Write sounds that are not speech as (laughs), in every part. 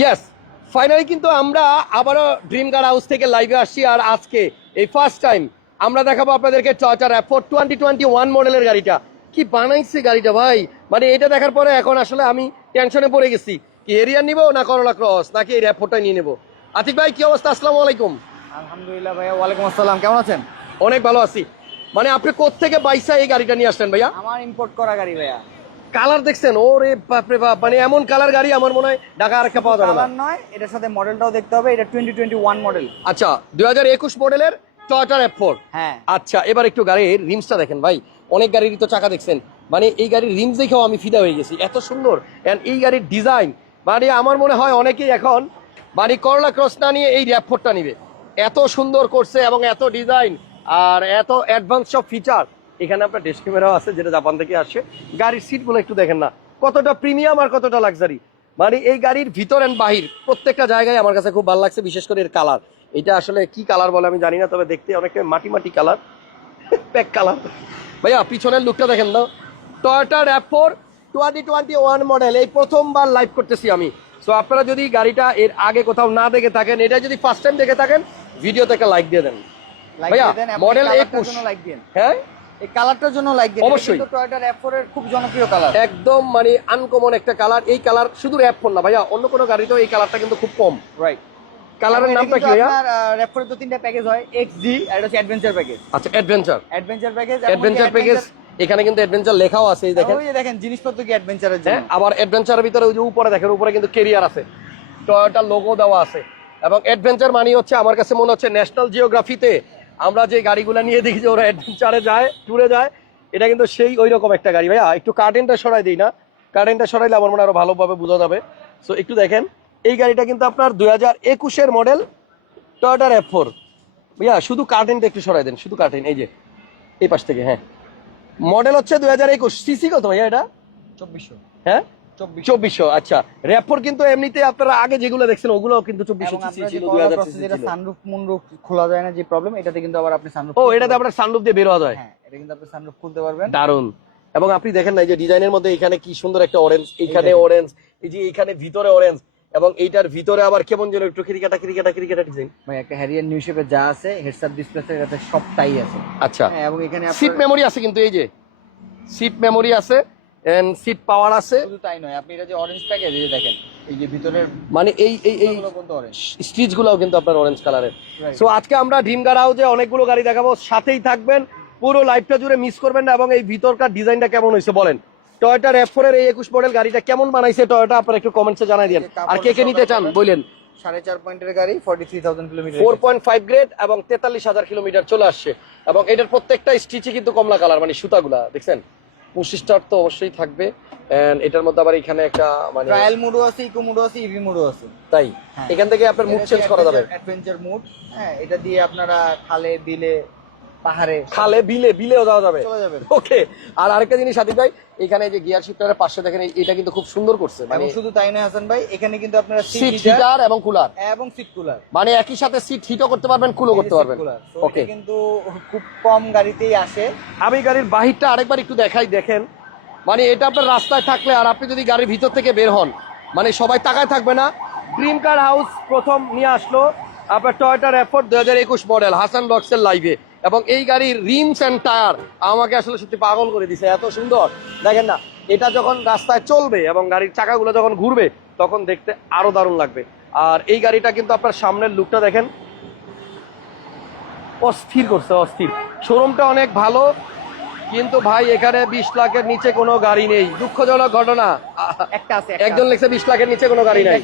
Yes finally কিন্তু আমরা আবারও ড্রিম গার্ড হাউস থেকে লাইভে আসছি আর আজকে এই ফার্স্ট টাইম আমরা দেখাবো আপনাদেরকে Toyota RAV four twenty twenty one মডেলের গাড়িটা। কি বানাইছে গাড়িটা ভাই? মানে এটা দেখার পরে এখন আসলে আমি টেনশনে পড়ে গেছি। কি এরিয়া নিবো না করোলা ক্রস নাকি এই র্যাপোর্টটা নিয়ে নেব? আতিক ভাই কি অবস্থা? আসসালামু আলাইকুম। আলহামদুলিল্লাহ ভাইয়া ওয়ালাইকুম আসসালাম। কেমন আছেন? অনেক ভালো আছি। মানে আপনি কোত্থেকে বাইসা এই গাড়িটা নিয়ে আসলেন ভাইয়া? আমার ইম্পোর্ট করা গাড়ি ভাইয়া। কালার দেখছেন? ওরে বাপরে বাপ মানে এমন কালার গাড়ি আমার মনে হয় ঢাকা আর একটা পাওয়া যাবে না। কালার নয় এটার সাথে মডেলটাও দেখতে হবে এটা টোয়েন্টি টোয়েন্টি ওয়ান মডেল আচ্ছা দুই হাজার একুশ মডেলের টয়টা র্যাপ ফোর হ্যাঁ। আচ্ছা এবার একটু গাড়ির রিমসটা দেখেন ভাই। অনেক গাড়িরই তো চাকা দেখছেন। মানে এই গাড়ির রিমস দেখেও আমি ফিদা হয়ে গেছি। এত সুন্দর। অ্যান্ড এই গাড়ির ডিজাইন মানে আমার মনে হয় অনেকেই এখন মানে করলা ক্রস না নিয়ে এই র্যাপ ফোরটা নিবে। এত সুন্দর করছে এবং এত ডিজাইন আর এত অ্যাডভান্স সব ফিচার এখানে আপনার ডেস্ক ক্যামেরাও আছে যেটা জাপান থেকে আসে। গাড়ির সিটগুলো একটু দেখেন না। কতটা প্রিমিয়াম আর কতটা লাক্সারি মানে এই গাড়ির ভিতর অ্যান্ড বাহির প্রত্যেকটা জায়গায় আমার কাছে খুব ভালো লাগছে বিশেষ করে এর কালার এটা আসলে কি কালার বলে আমি জানি না তবে দেখতে অনেকটা মাটি মাটি কালার প্যাক কালার ভাইয়া পিছনের লুকটা দেখেন না। Toyota RAV four twenty twenty one model এই প্রথমবার লাইভ করতেছি আমি। সো আপনারা যদি গাড়িটা এর আগে কোথাও না দেখে থাকেন এটা যদি ফার্স্ট টাইম দেখে থাকেন ভিডিওতে একটা লাইক দিয়ে দেন। ভাইয়া, মডেল 21 জন্য লাইক দিন। হ্যাঁ? এই কালারটার জন্য লাইক দিন অবশ্যই। টয়োটা র্যাপ এর খুব জনপ্রিয় কালার একদম মানে আনকমন একটা কালার এই কালার শুধু র্যাপ ফোন না ভাইয়া অন্য কোনো গাড়িতেও এই কালারটা কিন্তু খুব কম। রাইট কালারের নামটা কি ভাইয়া? আপনার র্যাপ তো তিনটা প্যাকেজ হয় এক্সজি আর এটা হচ্ছে অ্যাডভেঞ্চার প্যাকেজ আচ্ছা adventure adventure package adventure package এখানে কিন্তু অ্যাডভেঞ্চার লেখাও আছে এই দেখেন। ওই দেখেন জিনিসপত্র কি অ্যাডভেঞ্চারের হ্যাঁ জন্য। আবার অ্যাডভেঞ্চারের ভিতরে ওই যে উপরে দেখেন উপরে কিন্তু কেরিয়ার আছে। টয়োটার লোগো দেওয়া আছে। এবং অ্যাডভেঞ্চার মানে হচ্ছে আমার কাছে মনে হচ্ছে ন্যাশনাল জিওগ্রাফিতে আমরা যে গাড়িগুলো নিয়ে দেখি যে ওরা অ্যাডভেঞ্চারে যায় ট্যুরে যায় এটা কিন্তু সেই ওই রকম একটা গাড়ি। ভাইয়া একটু কার্টেনটা সরাই দিই না। কার্টেনটা সরাইলে আমার মনে হয় আরও ভালোভাবে বোঝা যাবে। সো একটু দেখেন এই গাড়িটা কিন্তু আপনার দুই হাজার একুশের মডেল টয়োটার এফ ফোর ভাইয়া শুধু কার্টেনটা একটু সরাই দেন শুধু কার্টেন এই যে এই পাশ থেকে হ্যাঁ। মডেল হচ্ছে দুই হাজার একুশ। সিসি কত ভাইয়া এটা? চব্বিশশো। হ্যাঁ? চব্বিশশো। আচ্ছা। র্যাপোর কিন্তু এমনিতে আপনারা আগে যেগুলো দেখছেন ওগুলো কিন্তু চব্বিশশো সিসি ছিল দুই হাজার সিসি ছিল। সানরুফ মুনরুফ খোলা যায় না যে প্রবলেম এটাতে কিন্তু আবার আপনি সানরুফ ও এটাতে আপনার সানরুফ দিয়ে যায়। হ্যাঁ এটা কিন্তু আপনি সানরুফ খুলতে পারবেন। দারুণ এবং আপনি দেখেন না এই যে ডিজাইনের মধ্যে এখানে কি সুন্দর একটা অরেঞ্জ এখানে অরেঞ্জ এই যে এখানে ভিতরে অরেঞ্জ এবং এইটার ভিতরে আবার কেমন যেন একটু ক্রিকেটা ক্রিকেটা ক্রিকেটা ডিজাইন ভাই একটা হ্যারিয়ার নিউ শেপে যা আছে হেডসআপ ডিসপ্লে এটাতে সবটাই আছে। আচ্ছা। হ্যাঁ এবং এখানে সিট মেমোরি আছে কিন্তু এই যে। সিট মেমোরি আছে এন্ড সিট পাওয়ার আছে। শুধু তাই নয় আপনি এটা যে অরেঞ্জ প্যাকেজ এই দেখেন এই যে ভিতরের মানে এই এই এই গুলো কিন্তু স্টিচ গুলাও কিন্তু আপনার অরেঞ্জ কালারের Right. সো আজকে আমরা অনেকগুলো গাড়ি দেখাবো সাথেই থাকবেন। পুরো লাইফটা জুড়ে মিস করবেন না এবং এই ভিতরকার ডিজাইনটা কেমন হয়েছে বলেন। টয়োটা র্যাপ এর এই একুশ মডেল গাড়িটা কেমন বানাইছে টয়োটা আপনারা একটু কমেন্টসে জানাই দিন। আর কে কে নিতে চান সাড়ে চার পয়েন্টের গাড়ি forty three thousand kilometre four point five grade এবং তেতাল্লিশ হাজার কিলোমিটার চলে আসছে। এবং এটার প্রত্যেকটা স্টিচে কিন্তু কমলা কালার মানে সুতাগুলা দেখছেন? পঁচিশ তো অবশ্যই থাকবে। এন্ড এটার মধ্যে আবার এখানে একটা মানে ট্রায়াল মোডও আছে ইকো মোডও আছে ইভি মোডও আছে। তাই? হ্যাঁ। এখান থেকে আপনার মুড চেঞ্জ করা যাবে। অ্যাডভেঞ্চার মুড হ্যাঁ এটা দিয়ে আপনারা খালে বিলে পাহাড়ে। খালে বিলে বিলেও যাওয়া যাবে। ওকে আর আরেকটা জিনিস সাথী ভাই এখানে যে গিয়ার শিফটারের পাশে দেখেন এটা কিন্তু খুব সুন্দর করছে মানে শুধু তাই নয় হাসান ভাই এখানে কিন্তু আপনারা সিট হিটার এবং কুলার এবং সিট কুলার মানে একই সাথে সিট হিটও করতে পারবেন কুলও করতে পারবেন। ওকে কিন্তু খুব কম গাড়িতেই আসে। আমি গাড়ির বাহিরটা আরেকবার একটু দেখাই দেখেন। মানে এটা আপনার রাস্তায় থাকলে আর আপনি যদি গাড়ির ভিতর থেকে বের হন মানে সবাই তাকায় থাকবে না। ড্রিম কার হাউস প্রথম নিয়ে আসলো আপনার টয়টার হাজার একুশ মডেল হাসান বক্সের লাইভে এবং এই গাড়ির রিমস অ্যান্ড টায়ার আমাকে আসলে সত্যি পাগল করে দিছে এত সুন্দর। দেখেন না এটা যখন রাস্তায় চলবে এবং গাড়ির চাকাগুলো যখন ঘুরবে তখন দেখতে আরও দারুণ লাগবে। আর এই গাড়িটা কিন্তু আপনার সামনের লুকটা দেখেন অস্থির করছে অস্থির। শোরুমটা অনেক ভালো কিন্তু ভাই এখানে বিশ লাখের নিচে কোনো গাড়ি নেই। দুঃখজনক ঘটনা। একটা আছে একজন লেখছে বিশ লাখের নিচে কোনো গাড়ি নাই।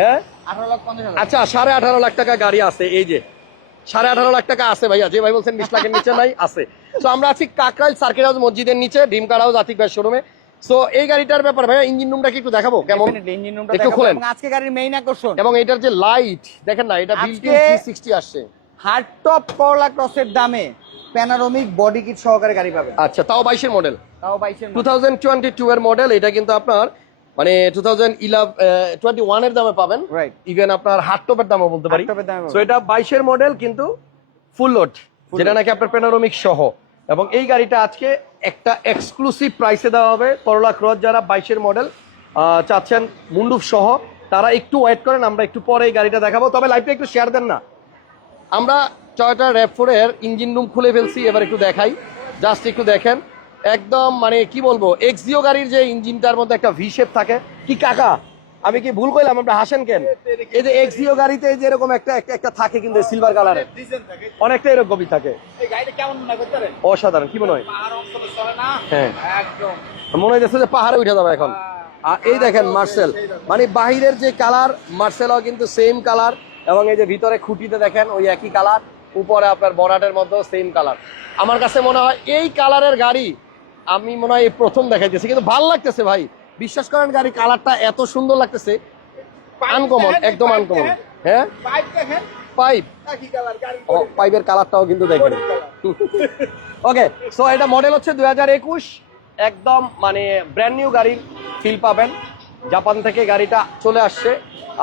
হ্যাঁ? আঠারো লাখ আচ্ছা সাড়ে আঠারো লাখ টাকা গাড়ি আছে এই যে। সাড়ে আঠারো লাখ টাকা আছে ভাইয়া। যে ভাই বলছেন বিশ লাখের নিচে নাই আছে। তো আমরা আছি কাকরাইল সার্কিট হাউস মসজিদের নিচে ডিম কার হাউস আতিক ভাই শোরুমে সো এই গাড়িটার ব্যাপার ভাইয়া ইঞ্জিন রুমটা কি একটু দেখাবো? কেমন? ইঞ্জিন রুমটা একটু খোলেন। আজকে গাড়ির মেইন আকর্ষণ। এবং এটার যে লাইট দেখেন না এটা বিল্ট ইন আজকে- সিক্সটি আসছে। হার্ড টপ করলা ক্রসের দামে প্যানারোমিক বডি কিট সহকারে গাড়ি পাবেন। আচ্ছা তাও বাইশের মডেল তাও বাইশের টু থাউজেন্ড টোয়েন্টি টু এর মডেল এটা কিন্তু আপনার মানে টু থাউজেন্ড টোয়েন্টি ওয়ানের দামে পাবেন। ইভেন আপনার হার্ড টপের দামও বলতে পারি। সো এটা বাইশের মডেল কিন্তু ফুল লোড যেটা নাকি আপনার পেনারোমিক সহ। এবং এই গাড়িটা আজকে একটা এক্সক্লুসিভ প্রাইসে দেওয়া হবে। করোলা ক্রস যারা বাইশের মডেল চাচ্ছেন মুন্ডুপ সহ তারা একটু ওয়েট করেন আমরা একটু পরে এই গাড়িটা দেখাবো। তবে লাইভটা একটু শেয়ার দেন না। আমরা টয়োটা র্যাপফোরের ইঞ্জিন রুম খুলে ফেলছি এবার একটু দেখাই। জাস্ট একটু দেখেন। একদম মানে কি বলব এক্সিও গাড়ির যে ইঞ্জিনটার মধ্যে একটা ভি শেপ থাকে। কি কাকা? আমি কি ভুল কইলাম? আমরা হাসেন কেন? এই যে এক্সিও গাড়িতে যে এরকম একটা একটা- থাকে কিন্তু সিলভার কালারের অনেকটা এরকমই থাকে। এই গাড়িটা কেমন মনে করতে পারেন? অসাধারণ কি মনে হয়? পাহাড় অঞ্চলে চলে না? হ্যাঁ। একদম। মনে হইতেছে যে পাহাড়ে উঠে যাবে এখন। আর এই দেখেন মার্সেল মানে বাহিরের যে কালার মার্সেলও কিন্তু সেম কালার এবং এই যে ভিতরে খুঁটিতে দেখেন ওই একই কালার উপরে আপনার বরাটের মধ্যেও সেম কালার আমার কাছে মনে হয় এই কালারের গাড়ি আমি মনে হয় প্রথম দেখাইতেছি কিন্তু ভালো লাগতেছে ভাই। বিশ্বাস করেন গাড়ি কালারটা এত সুন্দর লাগতেছে। আনকমন একদম আনকমন হ্যাঁ? পাইপ দেখেন। পাইপ একই কালার গাড়ি ও পাইপের কালারটাও কিন্তু দেখেন। ওকে সো (laughs) এটা মডেল হচ্ছে দুই হাজার একুশ। একদম মানে ব্র্যান্ড নিউ গাড়ির ফিল পাবেন। জাপান থেকে গাড়িটা চলে আসছে।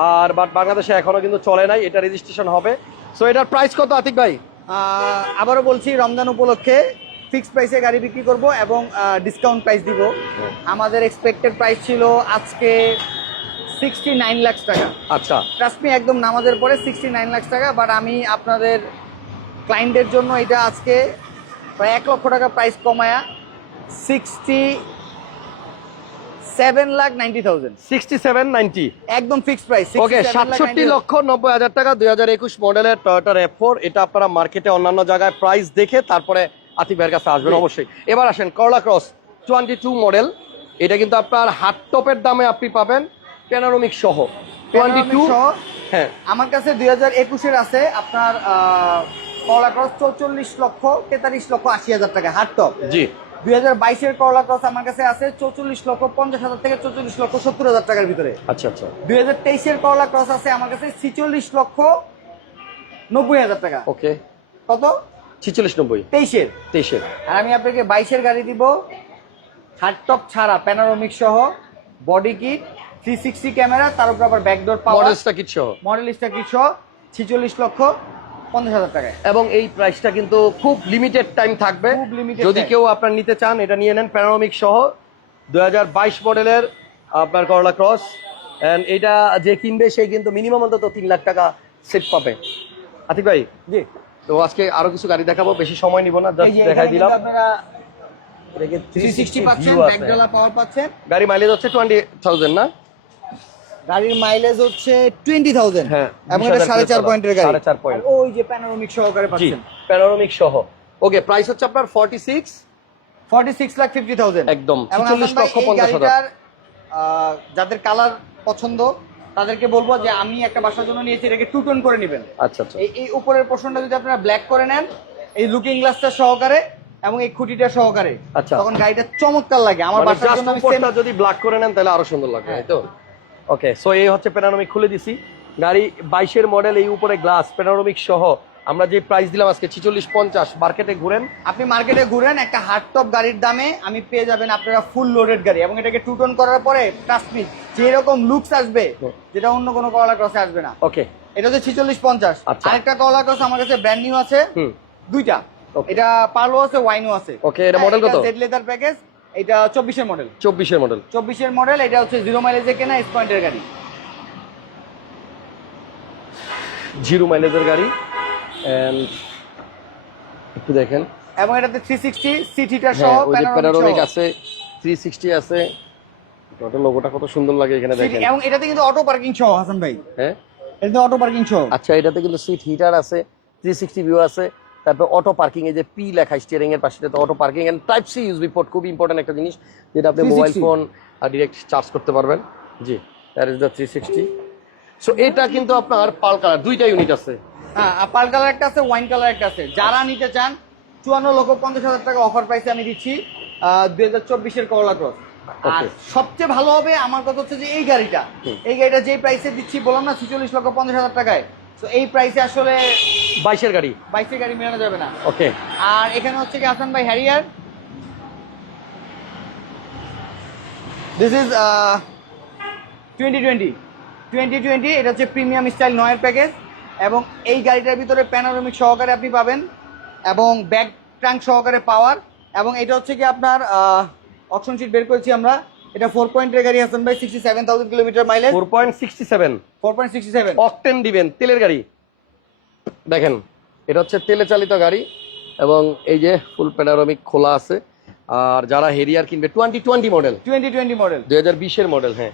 আর বাট বাংলাদেশে এখনও কিন্তু চলে নাই এটা রেজিস্ট্রেশন হবে। সো এটার প্রাইস কত আতিক ভাই? আবারও বলছি রমজান উপলক্ষে ফিক্সড প্রাইসে গাড়ি বিক্রি করব এবং ডিসকাউন্ট প্রাইস দিব। আমাদের এক্সপেক্টেড প্রাইস ছিল আজকে সিক্সটি নাইন লাখ টাকা। আচ্ছা। ট্রাস্ট মি একদম নামাজের পরে সিক্সটি নাইন লাখ টাকা বাট আমি আপনাদের ক্লায়েন্টের জন্য এটা আজকে প্রায় এক লক্ষ টাকা price কমায়া sixty seven lakh ninety thousand sixty seven ninety একদম ফিক্সড প্রাইস ওকে সাতষট্টি লক্ষ নব্বই হাজার টাকা দুই হাজার একুশ মডেলের টয়োটা র্যাপ ফোর এটা আপনারা মার্কেটে অন্যান্য জায়গায় প্রাইস দেখে তারপরে আতিক ভাইয়ের কাছে আসবেন অবশ্যই। এবার আসেন করলা ক্রস টোয়েন্টি টু মডেল এটা কিন্তু আপনার হাট টপের দামে আপনি পাবেন প্যানারোমিক সহ। টোয়েন্টি টু হ্যাঁ। আমার কাছে দুই হাজার একুশের আছে আপনার করলা ক্রস চৌচল্লিশ লক্ষ তেতাল্লিশ লক্ষ আশি হাজার টাকা হার্ড টপ। জি। দুই হাজার বাইশের করলা ক্রস আমার কাছে আছে চৌচল্লিশ লক্ষ পঞ্চাশ হাজার থেকে চৌচল্লিশ লক্ষ সত্তর হাজার টাকার ভিতরে। আচ্ছা আচ্ছা। দুই হাজার তেইশের করলা ক্রস আছে আমার কাছে ছিচল্লিশ লক্ষ নব্বই হাজার টাকা। ওকে কত? ছিচল্লিশ নব্বই। তেইশের। তেইশের। আর আমি আপনাকে বাইশের গাড়ি দিব। হার্ড টপ ছাড়া প্যানারোমিক সহ body kit three sixty camera তার উপর আবার ব্যাকডোর পাওয়ার মডেলসটা কিট সহ। মডেল স্টার কিট সহ ছিচল্লিশ লক্ষ পঞ্চাশ হাজার টাকায়। এবং এই প্রাইসটা কিন্তু খুব লিমিটেড টাইম থাকবে। যদি কেউ আপনার নিতে চান এটা নিয়ে নেন প্যানারোমিক সহ। দুই হাজার বাইশ মডেলের আপনার করলা ক্রস এন্ড এটা যে কিনবে সেই কিন্তু মিনিমাম অন্তত তিন লাখ টাকা সেট পাবে। আতিক ভাই জি। তো আজকে আরও কিছু গাড়ি দেখাবো বেশি সময় নিব না জাস্ট দেখাই দিলাম। আপনারা এটাকে থ্রি 360 সিক্সটি পাচ্ছেন view আছে। ব্যাক ডলার পাওয়ার পাচ্ছেন। গাড়ি মাইলেজ হচ্ছে টোয়েন্টি থাউজেন্ড না? গাড়ির মাইলেজ হচ্ছে টোয়েন্টি থাউজেন্ড হ্যাঁ এবং এটা সাড়ে চার পয়েন্টের গাড়ি। সাড়ে চার পয়েন্ট ওই যে প্যানোরামিক সহকারে পাচ্ছেন। প্যানোরামিক সহ। ওকে প্রাইস হচ্ছে আপনার forty six forty six lakh fifty thousand একদম এবং 46 হাসান ভাই, লক্ষ 50 হাজার। যাদের কালার পছন্দ তাদেরকে বলব যে আমি একটা বাসার জন্য নিয়েছি এটাকে টু টোন করে নেবেন। আচ্ছা আচ্ছা। এই উপরের পোর্শনটা যদি আপনারা ব্ল্যাক করে নেন এই লুকিং গ্লাসটা সহকারে এবং এই খুঁটিটা সহকারে আচ্ছা। তখন গাড়িটা চমৎকার লাগে। আমার মানে বাসার জন্য আমি যদি ব্ল্যাক করে নেন তাহলে আরও সুন্দর লাগবে হ্যাঁ। তাই তো? ওকে সো এই হচ্ছে প্যানোরামিক খুলে দিছি। গাড়ি বাইশের মডেল এই উপরে গ্লাস প্যানোরামিক সহ আমরা যে প্রাইস দিলাম আজকে ছিচল্লিশ পঞ্চাশ মার্কেটে ঘুরেন। আপনি মার্কেটে ঘুরেন একটা হার্ড টপ গাড়ির দামে আমি পেয়ে যাবেন আপনারা ফুল লোডেড গাড়ি এবং এটাকে টু টোন করার পরে ট্রাস্ট মি যেরকম লুকস আসবে যেটা অন্য কোনো কলা ক্রসে আসবে না। ওকে এটা হচ্ছে ছিচল্লিশ পঞ্চাশ। আচ্ছা। আরেকটা কলা ক্রস আমার কাছে ব্র্যান্ড নিউ আছে। দুইটা। এটা পার্লো আছে ওয়াইনও আছে। ওকে এটা মডেল কত? সেট লেদার প্যাকেজ এটা চব্বিশের মডেল চব্বিশের মডেল চব্বিশের মডেল এটা হচ্ছে জিরো মাইলেজে কেনা স্পয়েন্টের গাড়ি। জিরো মাইলেজের গাড়ি। অ্যান্ড একটু দেখেন। এবং এটাতে থ্রি সিক্সটি সিট হিটার সহ হ্যাঁ যে প্যানারোমিক আছে থ্রি সিক্সটি আছে। ওটা লোগোটা কত সুন্দর লাগে এখানে দেখেন। এবং এটাতে কিন্তু অটো পার্কিং সহ হাসান ভাই। হ্যাঁ? এটাতে অটো পার্কিং সহ। আচ্ছা এটাতে কিন্তু সিট হিটার আছে থ্রি সিক্সটি ভিউ আছে তারপর অটো পার্কিং এ যে পি লেখা স্টিয়ারিং এর পাশে তো auto parking and type C USB port খুব ইম্পর্টেন্ট একটা জিনিস যেটা আপনি 360 মোবাইল ফোন আর ডিরেক্ট চার্জ করতে পারবেন। জি that is the three sixty so এটা কিন্তু আপনার পাল কালার দুইটা ইউনিট আছে। হ্যাঁ পাল কালার একটা আছে ওয়াইন কালার একটা আছে। যারা নিতে চান চুয়ান্ন লক্ষ পঞ্চাশ হাজার টাকা অফার প্রাইসে আমি দিচ্ছি দুই হাজার চব্বিশের করলা ক্রস আর সবচেয়ে ভালো হবে আমার কথা হচ্ছে যে এই গাড়িটা। এই গাড়িটা যে প্রাইসে দিচ্ছি বললাম না ছিচল্লিশ লক্ষ পঞ্চাশ হাজার টাকায়। তো এই প্রাইসে আসলে বাইশের গাড়ি? বাইশের গাড়ি মেলানো যাবে না। ওকে আর এখানে হচ্ছে কি হাসান ভাই Harrier. This is twenty twenty twenty twenty এটা হচ্ছে প্রিমিয়াম স্টাইল নয়ের প্যাকেজ এবং এই গাড়িটার ভিতরে প্যানোরামিক সহকারে আপনি পাবেন এবং ব্যাক ট্রাঙ্ক সহকারে পাওয়ার এবং এটা হচ্ছে কি আপনার অপশন শিট বের করেছি আমরা। এটা ফোর পয়েন্টের গাড়ি হাসান ভাই sixty seven thousand kilometre mileage four point sixty seven four point sixty seven octane দিবেন তেলের গাড়ি। দেখেন এটা হচ্ছে তেলে চালিত গাড়ি এবং এই যে ফুল প্যানারমিক খোলা আছে। আর যারা হেরিয়ার কিনবে twenty twenty model twenty twenty model দুই হাজার বিশের মডেল হ্যাঁ।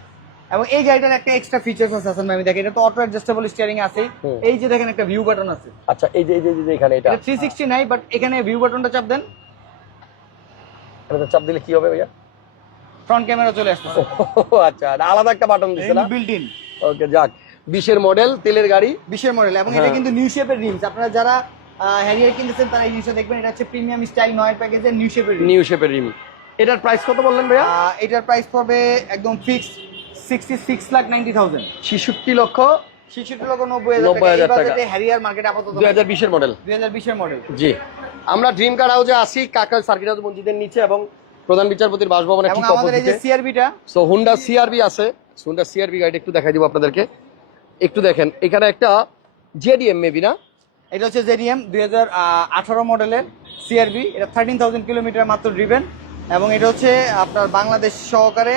এবং এই গাড়িটার একটা এক্সট্রা ফিচার্স আছে হাসান ভাই আমি দেখেন এটা তো অটো অ্যাডজাস্টেবল স্টিয়ারিং আছে এই যে দেখেন একটা ভিউ বাটন আছে। আচ্ছা এই যে এই যে এখানে এটা। এটা থ্রি সিক্সটি নাই বাট এখানে ভিউ বাটনটা চাপ দেন। এটাতে চাপ দিলে কি হবে ভাইয়া? ফ্রন্ট ক্যামেরা চলে আসতেছে। ও আচ্ছা এটা আলাদা একটা বাটন দিছে না? বিল্ট ইন ওকে যাক বিশের মডেল তেলের গাড়ি। বিশের মডেল এবং এটা হ্যাঁ। কিন্তু নিউ শেপের রিমস আপনারা যারা হ্যারিয়ার কিনতেছেন তারা এই জিনিসটা দেখবেন এটা হচ্ছে প্রিমিয়াম স্টাইল নয়ের প্যাকেজের নিউ শেপের নিউ শেপের রিম এটার প্রাইস কত বললেন ভাইয়া? এটার প্রাইস পড়বে একদম fix sixty six lakh ninety thousand ছেষট্টি লক্ষ ছেষট্টি লক্ষ নব্বই নব্বই হাজার হাজার টাকা। টাকা। হ্যারিয়ার মার্কেট আপাতত দুই হাজার বিশের মডেল দুই হাজার বিশের মডেল জি। আমরা ড্রিম কার হাউসে আসি কাকাল সার্কিট হাউস মসজিদের নিচে এবং প্রধান বিচারপতির বাসভবনের এবং ঠিক আমাদের এই যে অপোজিটে সিআরবিটা সো হুন্ডা সিআরবি আছে। হুন্ডা সিআরবি গাড়িটা একটু দেখাই দিব আপনাদেরকে। একটু দেখেন এখানে একটা জেডিএম মেবি না? এটা হচ্ছে জেডিএম দুই হাজার আঠারো মডেলের সিআরবি এটা কিলোমিটার মাত্র ড্রিভেন এবং এটা হচ্ছে আপনার বাংলাদেশ সহকারে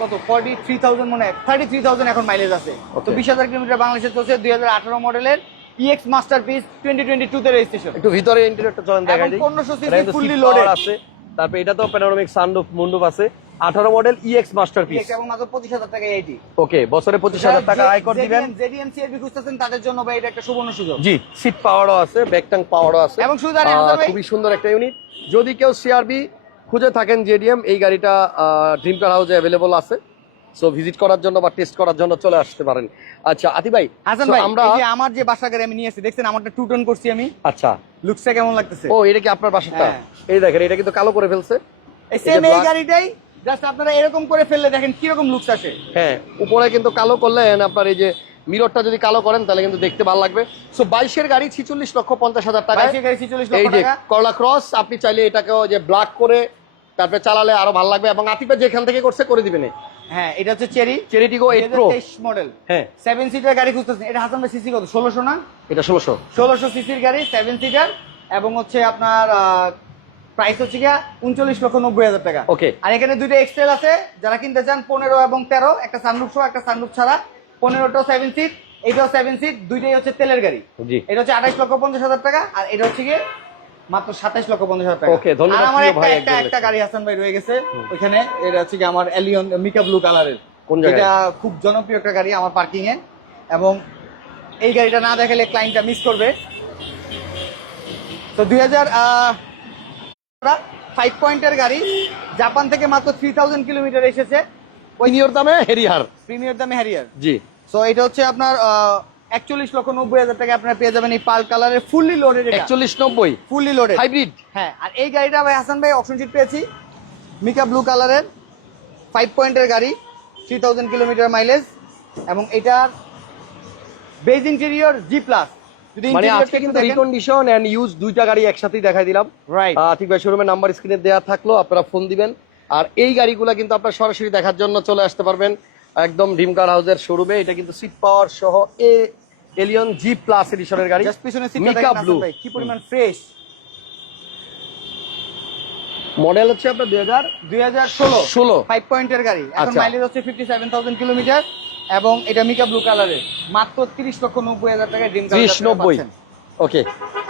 কত? ফর্টি থ্রি থাউজেন্ড মনে থার্টি থ্রি থাউজেন্ড এখন মাইলেজ আছে। তো বিশ হাজার কিলোমিটার বাংলাদেশে চলছে দুই হাজার আঠারো মডেলের EX master piece twenty twenty টুতে রেজিস্ট্রেশন একটু ভিতরে ইন্টেরিয়রটা চলেন দেখাই দিই। এবং 1500 cc এটা কিন্তু fully seat loaded। power আছে। তারপর এটা তো প্যানোরামিক সানরুফ মুন্ডুপ আছে। 18 মডেল ইএক্স মাস্টারপিস এবং মাত্র পঁচিশ হাজার টাকা এইটি ওকে বছরে 25000 টাকা দিবেন। জেডিএম সিআরবি খুঁজতেছেন তাদের জন্য ভাই এটা একটা সুবর্ণ সুযোগ। জি সিট পাওয়ারও আছে ব্যাকটাং পাওয়ারও আছে। এবং ভাই- খুবই সুন্দর একটা ইউনিট যদি কেউ সিআরবি খুঁজে থাকেন জেডিএম এই গাড়িটা ড্রিম কার হাউসে অ্যাভেলেবল আছে। সো ভিজিট করার জন্য বা টেস্ট করার জন্য চলে আসতে পারেন। আচ্ছা আতি ভাই হাসান ভাই আমরা যে আমার যে বাসা গাড়ি আমি নিয়ে এসেছি দেখছেন আমারটা টু টোন করছি আমি। আচ্ছা। লুকসটা কেমন লাগতেছে? ও এটা কি আপনার বাসাটা হ্যাঁ। এই দেখেন এটা কিন্তু কালো করে ফেলছে। এই সেম এই গাড়িটাই জাস্ট আপনারা এরকম করে ফেললে দেখেন কীরকম লুকস আসে। হ্যাঁ উপরে কিন্তু কালো করলেন আপনার এই যে মিররটা যদি কালো করেন তাহলে কিন্তু দেখতে ভালো লাগবে। সো বাইশের গাড়ি ছিচল্লিশ লক্ষ পঞ্চাশ হাজার টাকা গাড়ি এই যে করলা ক্রস আপনি চাইলে এটাকেও যে ব্ল্যাক করে তারপরে চালালে আরও ভালো লাগবে এবং আতিফা যেখান থেকে করছে করে দিবেন হ্যাঁ এটা হচ্ছে চেরি প্রো মডেল হ্যাঁ। সিটার গাড়ি খুঁজতেছেন। এটা হাসান ভাই সিসি কত? ষোলোশো না? এটা ষোলোশো। ষোলোশো সিসির গাড়ি সিটার এবং হচ্ছে আপনার প্রাইস হচ্ছে গিয়া উনচল্লিশ লক্ষ নব্বই হাজার টাকা। ওকে আর এখানে দুইটা এক্সটেল আছে। যারা কিনতে চান পনেরো এবং তেরো একটা সানরুফ সহ একটা সানরুফ ছাড়া। পনেরোটাও সেভেন সিট এইটাও সেভেন সিট দুইটাই হচ্ছে তেলের গাড়ি। জি। এটা হচ্ছে আঠাইশ লক্ষ পঞ্চাশ হাজার টাকা আর এটা হচ্ছে গিয়ে মাত্র সাতাইশ লক্ষ পঞ্চাশ হাজার টাকা। Okay, ধন্যবাদ আর আমার একটা একটা একটা গাড়ি হাসান ভাই রয়ে গেছে ওইখানে এটা হচ্ছে আমার এলিয়ন মিকা ব্লু কালারের? এটা খুব জনপ্রিয় একটা গাড়ি আমার পার্কিং এ এবং এই গাড়িটা না দেখালে ক্লায়েন্টটা মিস করবে। তো দুই হাজার ফাইভ পয়েন্টের গাড়ি জাপান থেকে মাত্র থ্রি থাউজেন্ড কিলোমিটার এসেছে। ওই নিয়র দামে হেরিহার প্রিমিয়ার দামে হ্যারিয়ার। জি। সো এটা হচ্ছে আপনার একচল্লিশ লক্ষ নব্বই হাজার টাকা আপনারা পেয়ে যাবেন এই পাল কালারের ফুললি লোডেড একচল্লিশ নব্বই। ফুললি লোডেড হাইব্রিড হ্যাঁ আর এই গাড়িটা ভাই হাসান ভাই অপশন পেয়েছি। মিকা ব্লু কালারের ফাইভ পয়েন্টের গাড়ি থ্রি থাউজেন্ড কিলোমিটার মাইলেজ এবং এটার বেজ ইন্টেরিয়র জি প্লাস যদি মানে আজকে কিন্তু দেখেন- রিকন্ডিশন এন্ড ইউজ দুইটা গাড়ি একসাথেই দেখাই দিলাম। আতিক ভাই শোরুমের নাম্বার স্ক্রিনে দেওয়া থাকল আপনারা ফোন দিবেন। আর এই গাড়িগুলো কিন্তু আপনার সরাসরি দেখার জন্য চলে আসতে পারবেন একদম ড্রিম কার হাউসের শোরুমে এটা কিন্তু সিট পাওয়ার সহ এ এলিয়ন জি প্লাস এডিশনের গাড়ি। জাস্ট পিছনে সিটটা মিকা ব্লু ভাই কি পরিমাণ ফ্রেশ মডেল হচ্ছে আপনার দুই হাজার দুই হাজার ষোলো। ষোলো। ফাইভ পয়েন্টের গাড়ি। এখন আচ্ছা। মাইলেজ হচ্ছে ফিফটি সেভেন থাউজেন্ড কিলোমিটার এবং এটা মিকা ব্লু কালারের মাত্র তিরিশ লক্ষ নব্বই হাজার টাকায় ড্রিম ত্রিশ নব্বই। ওকে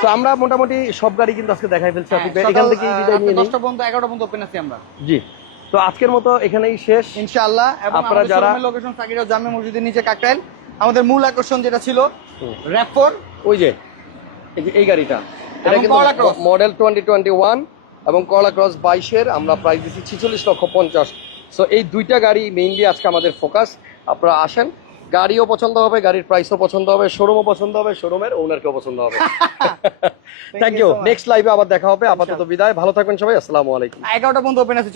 তো আমরা মোটামুটি সব গাড়ি কিন্তু আজকে দেখাই ফেলছি আতিক ভাই এখান থেকে বিদায় নিয়ে নিই। দশটা পর্যন্ত এগারোটা পর্যন্ত ওপেন আছি আমরা। জি। তো আজকের মতো এখানেই শেষ। ইনশাআল্লাহ এবং আপনারা যারা- লোকেশন সাকিরা জামে মসজিদের নিচে কাকটাইল। আমাদের মূল আকর্ষণ যেটা ছিল হুম। ওই যে এই গাড়িটা। এটা কিন্তু মডেল টোয়েন্টি টোয়েন্টি ওয়ান এবং করলা ক্রস বাইশের আমরা প্রাইস দিচ্ছি ছিচল্লিশ লক্ষ পঞ্চাশ। সো এই দুইটা গাড়ি মেইনলি আজকে আমাদের ফোকাস আপনারা আসেন গাড়িও পছন্দ হবে গাড়ির প্রাইসও পছন্দ হবে শোরুমও পছন্দ হবে শোরুমের ওনারকেও পছন্দ হবে। থ্যাংক ইউ নেক্সট লাইভে আবার দেখা হবে। আপাতত বিদায়। ভালো থাকবেন সবাই। আসসালামু আলাইকুম। এগারোটা পর্যন্ত ওপেন আছে